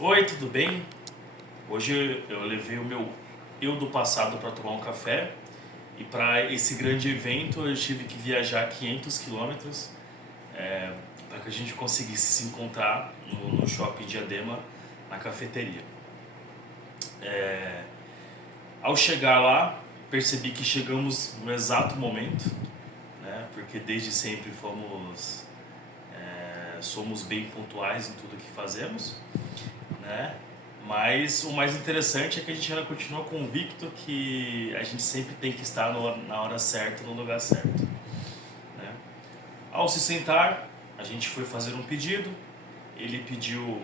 Oi, tudo bem? Hoje eu levei o meu eu do passado para tomar um café e para esse grande evento eu tive que viajar 500 quilômetros para que a gente conseguisse se encontrar no shopping Diadema, na cafeteria. Ao chegar lá, percebi que chegamos no exato momento, né? Porque desde sempre somos bem pontuais em tudo que fazemos, né? Mas o mais interessante é que a gente ainda continua convicto que a gente sempre tem que estar na hora certa, no lugar certo, né? Ao se sentar, a gente foi fazer um pedido. Ele pediu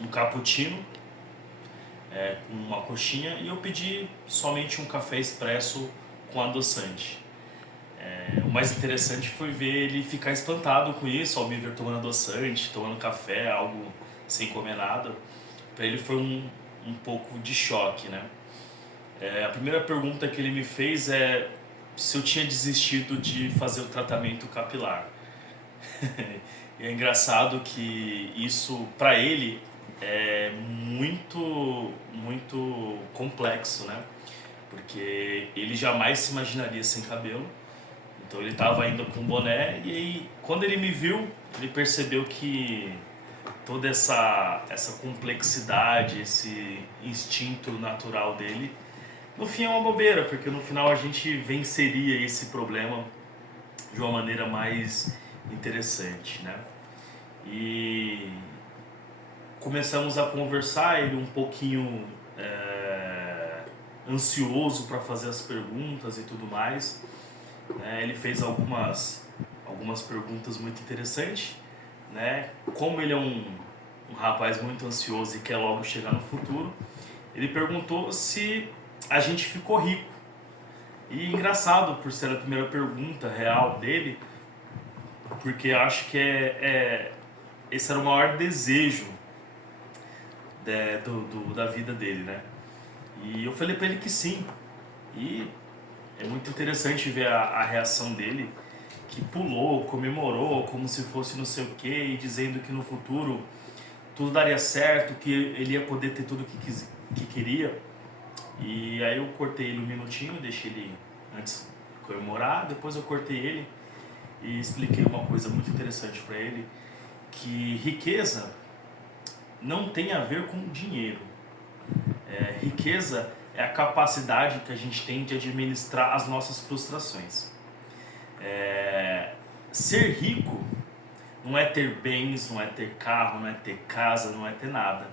um cappuccino com uma coxinha e eu pedi somente um café expresso com adoçante. O mais interessante foi ver ele ficar espantado com isso, ao me ver tomando adoçante, tomando café, algo sem comer nada. Para ele foi um pouco de choque, né? A primeira pergunta que ele me fez é se eu tinha desistido de fazer o tratamento capilar. E é engraçado que isso, para ele, é muito complexo, né? Porque ele jamais se imaginaria sem cabelo. Então ele estava ainda com boné e aí, quando ele me viu, ele percebeu que toda essa complexidade, esse instinto natural dele, no fim é uma bobeira, porque no final a gente venceria esse problema de uma maneira mais interessante, né? E começamos a conversar, ele um pouquinho ansioso para fazer as perguntas e tudo mais, né? Ele fez algumas perguntas muito interessantes, né? Como ele é um rapaz muito ansioso e quer logo chegar no futuro, ele perguntou se a gente ficou rico. E engraçado por ser a primeira pergunta real dele, porque eu acho que esse era o maior desejo da vida dele, né? E eu falei pra ele que sim. E é muito interessante ver a reação dele, que pulou, comemorou como se fosse não sei o que, e dizendo que no futuro tudo daria certo, que ele ia poder ter tudo que queria. E aí eu cortei ele um minutinho, deixei ele antes comemorar, depois eu cortei ele e expliquei uma coisa muito interessante para ele, que riqueza não tem a ver com dinheiro. Riqueza é a capacidade que a gente tem de administrar as nossas frustrações. Ser rico não é ter bens, não é ter carro, não é ter casa, não é ter nada.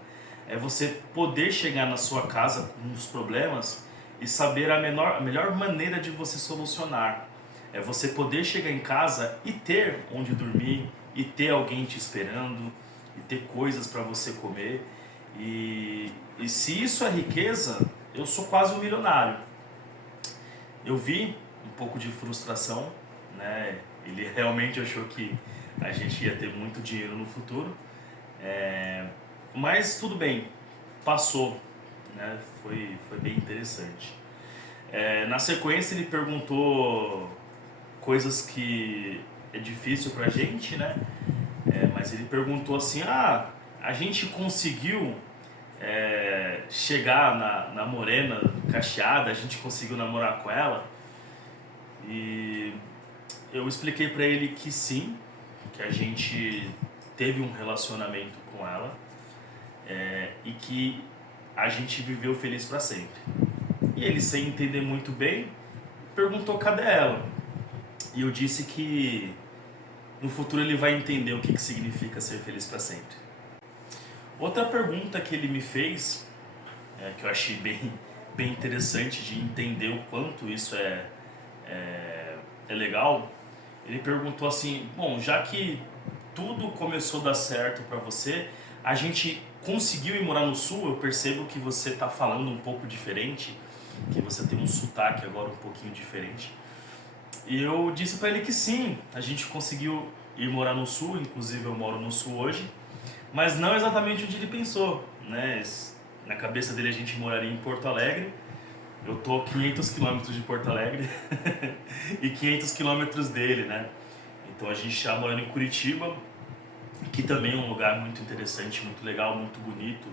É você poder chegar na sua casa com os problemas e saber a melhor maneira de você solucionar. É você poder chegar em casa e ter onde dormir, e ter alguém te esperando, e ter coisas para você comer. E se isso é riqueza, eu sou quase um milionário. Eu vi um pouco de frustração, né? Ele realmente achou que a gente ia ter muito dinheiro no futuro, mas tudo bem, passou, né? Foi bem interessante. Na sequência ele perguntou coisas que é difícil pra gente, né? Mas ele perguntou assim: a gente conseguiu chegar na morena cacheada, a gente conseguiu namorar com ela? E eu expliquei pra ele que sim, que a gente teve um relacionamento com ela, e que a gente viveu feliz pra sempre. E ele, sem entender muito bem, perguntou cadê ela. E eu disse que no futuro ele vai entender o que significa ser feliz pra sempre. Outra pergunta que ele me fez, que eu achei bem interessante de entender o quanto isso é legal, ele perguntou assim: bom, já que tudo começou a dar certo para você, a gente conseguiu ir morar no sul, eu percebo que você está falando um pouco diferente, que você tem um sotaque agora um pouquinho diferente. E eu disse para ele que sim, a gente conseguiu ir morar no sul, inclusive eu moro no sul hoje, mas não exatamente onde ele pensou, né? Na cabeça dele a gente moraria em Porto Alegre. Eu tô a 500 quilômetros de Porto Alegre e 500 quilômetros dele, né? Então a gente está morando em Curitiba que também é um lugar muito interessante, muito legal, muito bonito,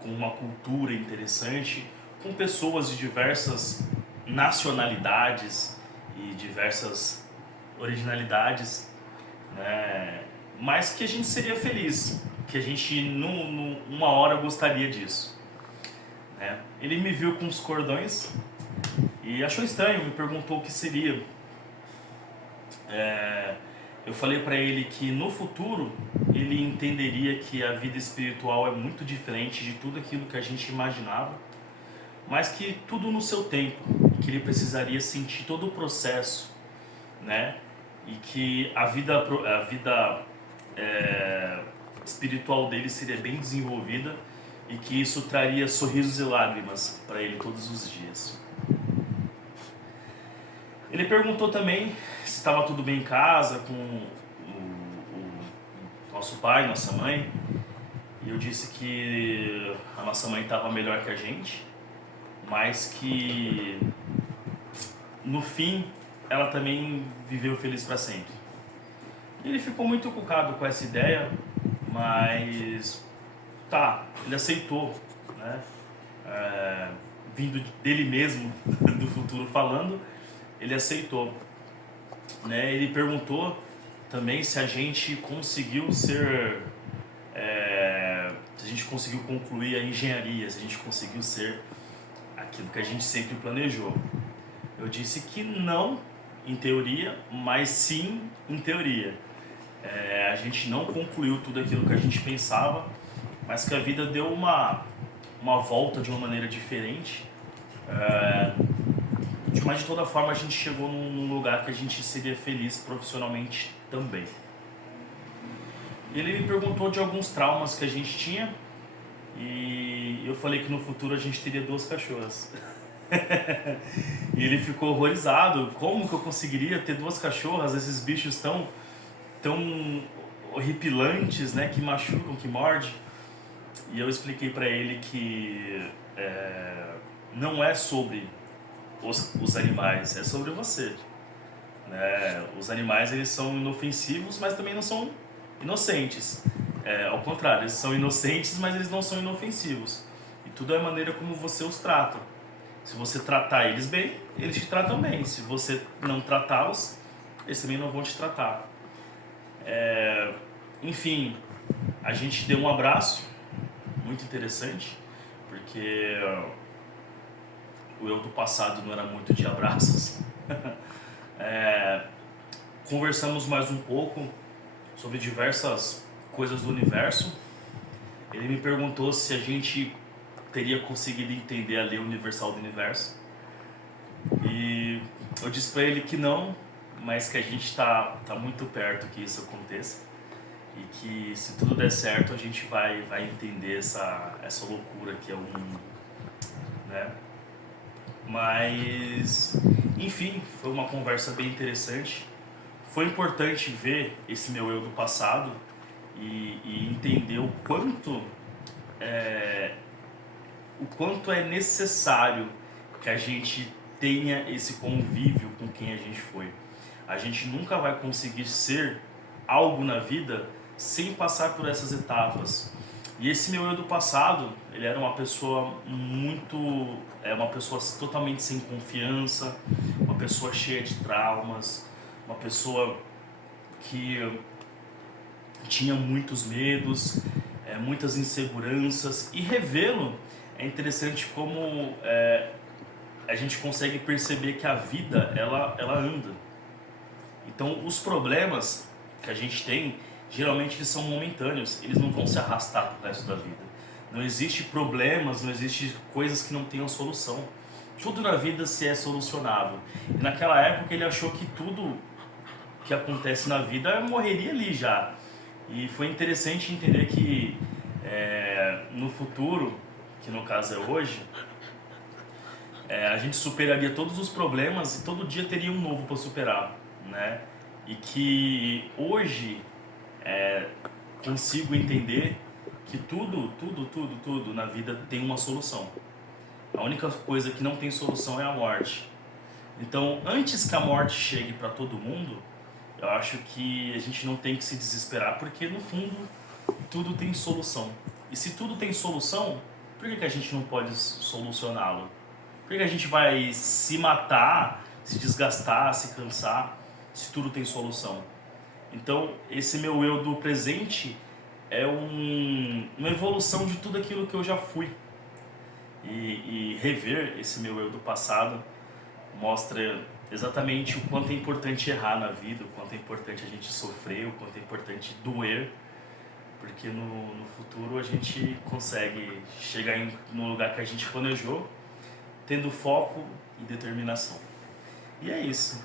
com uma cultura interessante, com pessoas de diversas nacionalidades e diversas originalidades, né? Mas que a gente seria feliz, que a gente uma hora gostaria disso, né? Ele me viu com os cordões e achou estranho, me perguntou o que seria. Eu falei para ele que no futuro ele entenderia que a vida espiritual é muito diferente de tudo aquilo que a gente imaginava, mas que tudo no seu tempo, que ele precisaria sentir todo o processo, né? E que a vida espiritual dele seria bem desenvolvida e que isso traria sorrisos e lágrimas para ele todos os dias. Ele perguntou também se estava tudo bem em casa com o nosso pai, nossa mãe, e eu disse que a nossa mãe estava melhor que a gente, mas que no fim ela também viveu feliz para sempre. Ele ficou muito cucado com essa ideia, mas ele aceitou, né? Vindo dele mesmo, do futuro falando, ele aceitou, né? Ele perguntou também se a gente conseguiu ser, se a gente conseguiu concluir a engenharia, se a gente conseguiu ser aquilo que a gente sempre planejou. Eu disse que não em teoria, mas sim em teoria. A gente não concluiu tudo aquilo que a gente pensava, mas que a vida deu uma volta de uma maneira diferente. Mas de toda forma a gente chegou num lugar que a gente seria feliz profissionalmente também. Ele me perguntou de alguns traumas que a gente tinha e eu falei que no futuro a gente teria 2 cachorras. E ele ficou horrorizado. Como que eu conseguiria ter 2 cachorras, esses bichos tão horripilantes, né, que machucam, que mordem? E eu expliquei para ele que não é sobre os animais, é sobre você, né? Os animais, eles são inofensivos, mas também não são inocentes. Ao contrário, eles são inocentes, mas eles não são inofensivos. E tudo é a maneira como você os trata. Se você tratar eles bem, eles te tratam bem. Se você não tratá-los, eles também não vão te tratar. Enfim, a gente deu um abraço muito interessante, porque o eu do passado não era muito de abraços. Conversamos mais um pouco sobre diversas coisas do universo. Ele me perguntou se a gente teria conseguido entender a lei universal do universo. E eu disse para ele que não, mas que a gente tá muito perto que isso aconteça. E que se tudo der certo, a gente vai entender essa loucura que é o mundo, né? Mas, enfim, foi uma conversa bem interessante. Foi importante ver esse meu eu do passado e entender o quanto é necessário que a gente tenha esse convívio com quem a gente foi. A gente nunca vai conseguir ser algo na vida sem passar por essas etapas. E esse meu eu do passado, ele era uma pessoa uma pessoa totalmente sem confiança, uma pessoa cheia de traumas, uma pessoa que tinha muitos medos, muitas inseguranças. E revê-lo, é interessante como a gente consegue perceber que a vida, ela anda. Então, os problemas que a gente tem, geralmente eles são momentâneos, eles não vão se arrastar pro resto da vida. Não existe problemas, não existe coisas que não tenham solução. Tudo na vida se é solucionável. E naquela época ele achou que tudo que acontece na vida morreria ali já. E foi interessante entender que no futuro, que no caso é hoje, a gente superaria todos os problemas e todo dia teria um novo para superar, né? E que hoje consigo entender que tudo na vida tem uma solução. A única coisa que não tem solução é a morte. Então, antes que a morte chegue para todo mundo, Eu acho que a gente não tem que se desesperar, porque no fundo tudo tem solução. E se tudo tem solução, por que que a gente não pode solucioná-lo? Por que que a gente vai se matar, se desgastar, se cansar, se tudo tem solução? Então, esse meu eu do presente é uma evolução de tudo aquilo que eu já fui. E rever esse meu eu do passado mostra exatamente o quanto é importante errar na vida, o quanto é importante a gente sofrer, o quanto é importante doer, porque no futuro a gente consegue chegar no lugar que a gente planejou, tendo foco e determinação. E é isso.